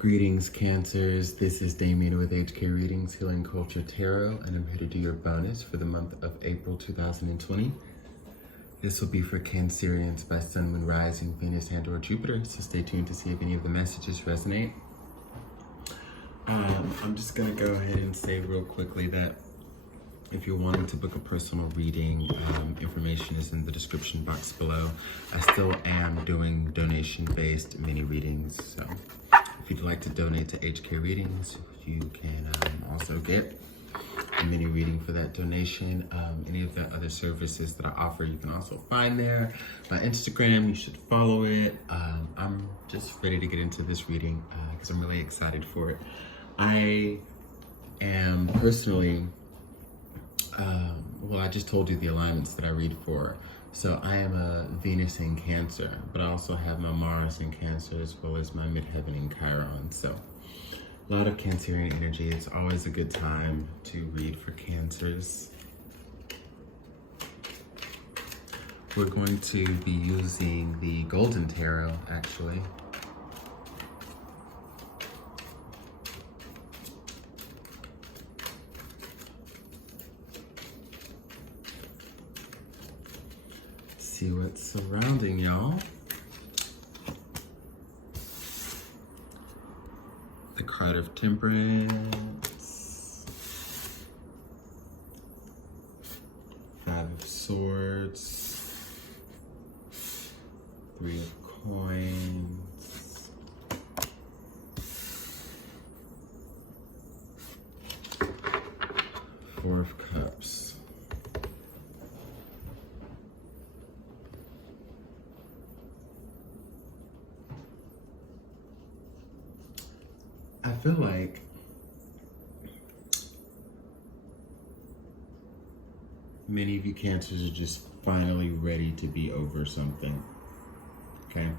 Greetings, Cancers. This is Damien with HK Readings, Healing Culture Tarot, and I'm here to do your bonus for the month of April 2020. This will be for Cancerians by Sun, Moon, Rising, Venus, and or Jupiter, so stay tuned to see if any of the messages resonate. I'm just going to go ahead and say real quickly that if you're wanting to book a personal reading, information is in the description box below. I still am doing donation-based mini readings, so if you'd like to donate to HK Readings, you can also get a mini reading for that donation. Any of the other services that I offer, you can also find there. My Instagram, you should follow it. I'm just ready to get into this reading because I'm really excited for it. I am personally, well, I just told you the alignments that I read for. So I am a Venus in Cancer, but I also have my Mars in Cancer as well as my midheaven in Chiron. So a lot of Cancerian energy. It's always a good time to read for Cancers. We're going to be using the Golden Tarot, actually. See what's surrounding y'all. The card of Temperance, Five of Swords, Three of Coins, Four of Cups. I feel like many of you Cancers are just finally ready to be over something, okay?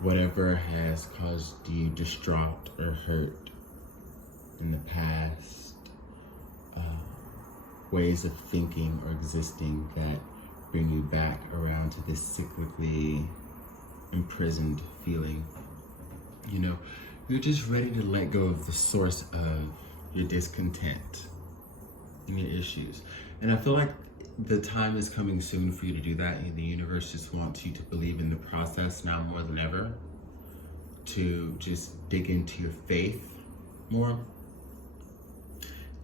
Whatever has caused you distraught or hurt in the past, ways of thinking or existing that bring you back around to this cyclically imprisoned feeling. You know, you're just ready to let go of the source of your discontent and your issues. And I feel like the time is coming soon for you to do that. And the universe just wants you to believe in the process now more than ever, to just dig into your faith more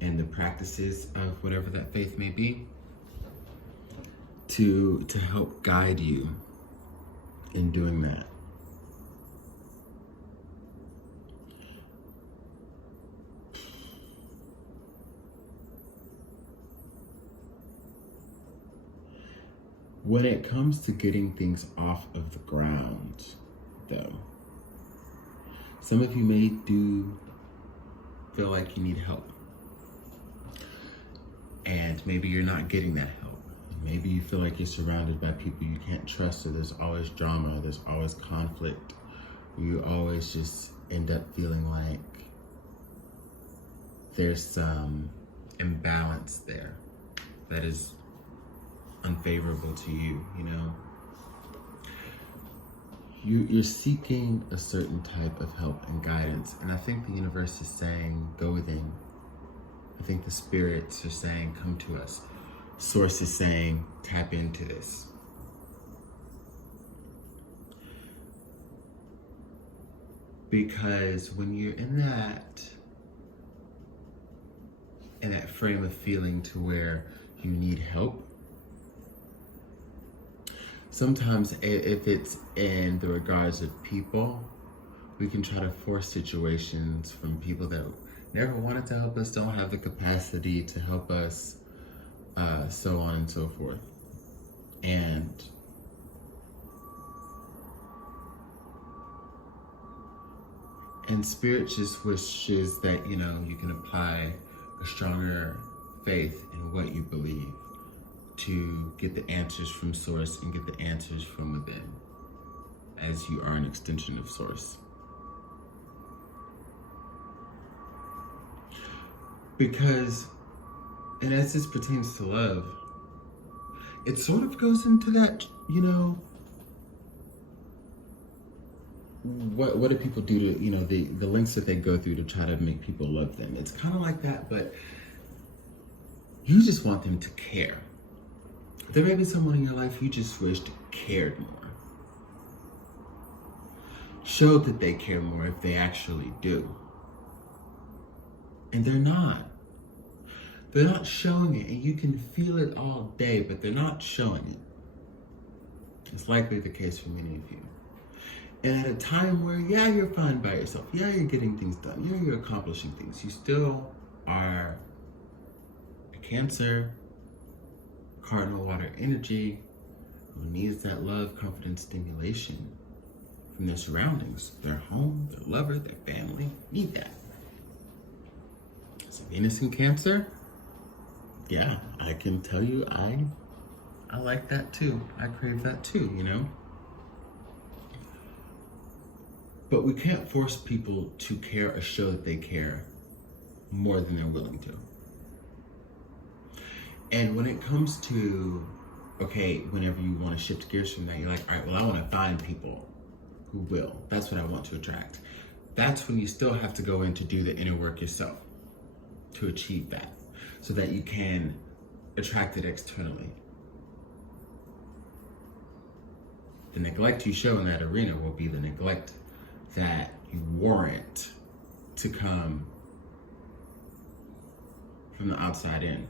and the practices of whatever that faith may be, to help guide you in doing that. When it comes to getting things off of the ground, though, some of you may do feel like you need help. And maybe you're not getting that help. Maybe you feel like you're surrounded by people you can't trust, so there's always drama, there's always conflict. You always just end up feeling like there's some imbalance there that is unfavorable to you, you know? You're seeking a certain type of help and guidance, and I think the universe is saying, go within. I think the spirits are saying, come to us. Source is saying, tap into this. Because when you're in that frame of feeling to where you need help, sometimes if it's in the regards of people, we can try to force situations from people that never wanted to help us, don't have the capacity to help us, so on and so forth. And Spirit just wishes that, you know, you can apply a stronger faith in what you believe to get the answers from Source and get the answers from within, as you are an extension of Source. Because, and as this pertains to love, it sort of goes into that, you know, what do people do to, the lengths that they go through to try to make people love them? It's kind of like that, but you just want them to care. There may be someone in your life you just wished cared more. Show that they care more if they actually do. And they're not. They're not showing it, and you can feel it all day, but they're not showing it. It's likely the case for many of you. And at a time where, yeah, you're fine by yourself. Yeah, you're getting things done. Yeah, you're accomplishing things. You still are a Cancer, cardinal water energy, who needs that love, confidence, stimulation from their surroundings, their home, their lover, their family. Need that. So Venus in Cancer, yeah, I can tell you I like that too. I crave that too, But we can't force people to care or show that they care more than they're willing to. And when it comes to, okay, whenever you want to shift gears from that, you're like, all right, well, I want to find people who will. That's what I want to attract. That's when you still have to go in to do the inner work yourself to achieve that, so that you can attract it externally. The neglect you show in that arena will be the neglect that you warrant to come from the outside in.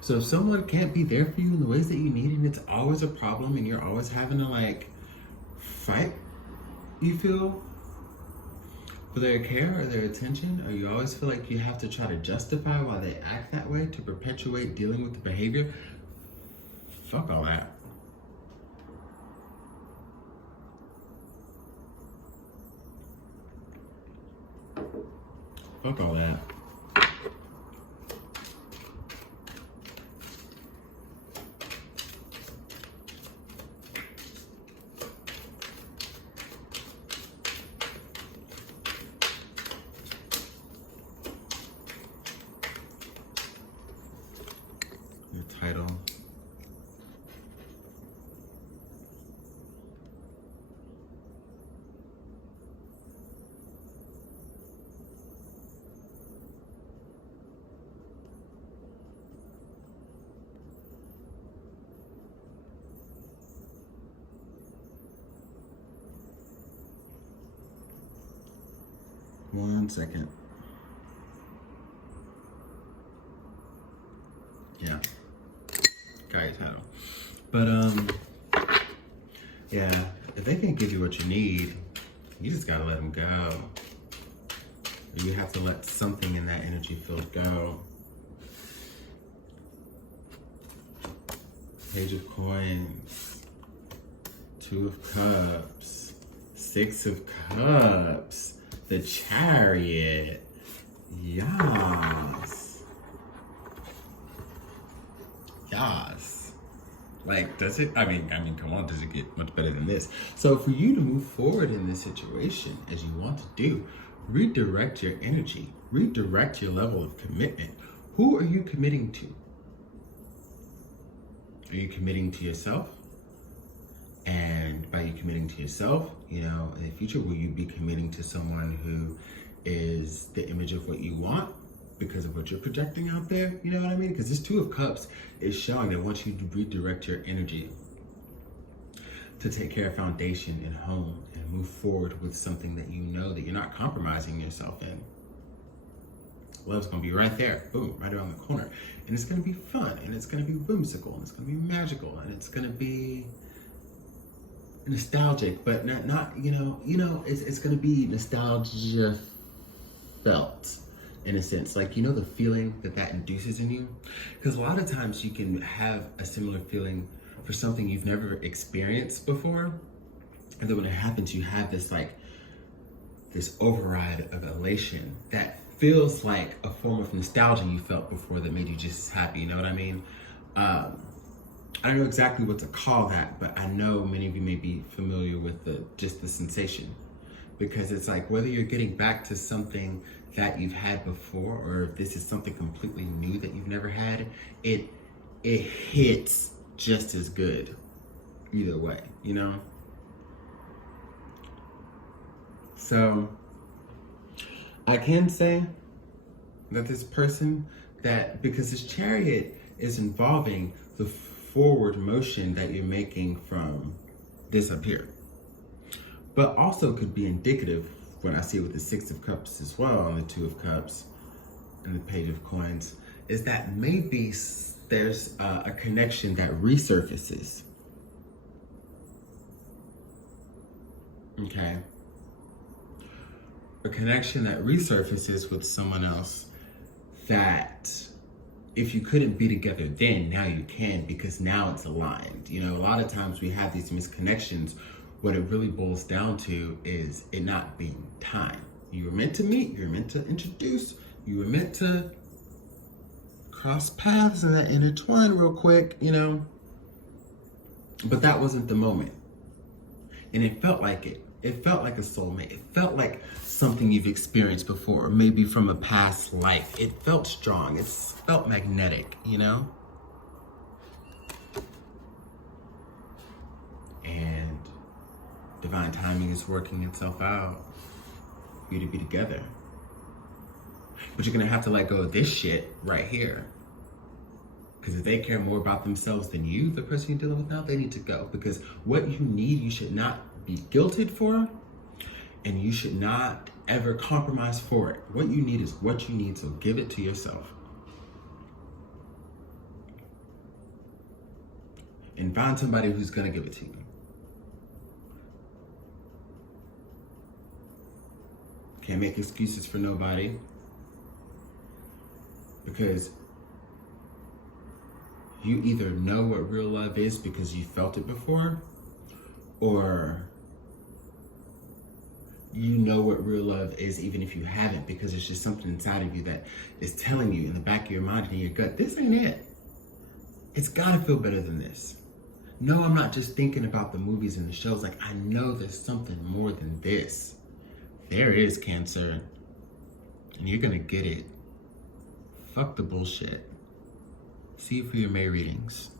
So if someone can't be there for you in the ways that you need, and it's always a problem, and you're always having to fight, you feel, for their care or their attention, or you always feel like you have to try to justify why they act that way to perpetuate dealing with the behavior, fuck all that. Fuck all that. The title. One second. Yeah. Got your title. But, yeah, if they can't give you what you need, you just gotta let them go. Or you have to let something in that energy field go. Page of Coins. 2 of Cups. 6 of Cups. The Chariot. Yas. Yas. Does it? I mean, come on, does it get much better than this? So for you to move forward in this situation, as you want to do, redirect your energy, redirect your level of commitment. Who are you committing to? Are you committing to yourself? And by you committing to yourself, in the future, will you be committing to someone who is the image of what you want because of what you're projecting out there? You know what I mean? Because this 2 of Cups is showing that wants you to redirect your energy to take care of foundation and home and move forward with something that you know that you're not compromising yourself in. Love's gonna be right there, boom, right around the corner. And it's gonna be fun, and it's gonna be whimsical, and it's gonna be magical, and it's gonna be nostalgic, but not it's gonna be nostalgia felt in a sense, the feeling that induces in you, because a lot of times you can have a similar feeling for something you've never experienced before, and then when it happens, you have this this override of elation that feels like a form of nostalgia you felt before that made you just happy. You know what I mean? I don't know exactly what to call that, but I know many of you may be familiar with the sensation, because it's whether you're getting back to something that you've had before, or if this is something completely new that you've never had, it hits just as good either way, you know? So I can say that this person, that because this chariot is involving the forward motion that you're making from this up here, but also could be indicative when I see it with the Six of Cups as well, and the Two of Cups and the Page of Coins, is that maybe there's a connection that resurfaces. Okay. A connection that resurfaces with someone else that if you couldn't be together then, now you can, because now it's aligned. You know, a lot of times we have these misconnections. What it really boils down to is it not being time. You were meant to meet, you were meant to introduce, you were meant to cross paths and that intertwine real quick, you know, but that wasn't the moment. And it felt like it. It felt like a soulmate. It felt like something you've experienced before, maybe from a past life. It felt strong. It felt magnetic, you know? And divine timing is working itself out for you to be together. But you're gonna have to let go of this shit right here. Because if they care more about themselves than you, the person you're dealing with now, they need to go. Because what you need, you should not be guilted for, and you should not ever compromise for it. What you need is what you need, so give it to yourself. And find somebody who's gonna give it to you. Can't make excuses for nobody, because you either know what real love is because you felt it before, or you know what real love is even if you haven't, because it's just something inside of you that is telling you in the back of your mind and in your gut, this ain't it. It's gotta feel better than this. No, I'm not just thinking about the movies and the shows. Like, I know there's something more than this. There is, Cancer. And you're gonna get it. Fuck the bullshit. See you for your May readings.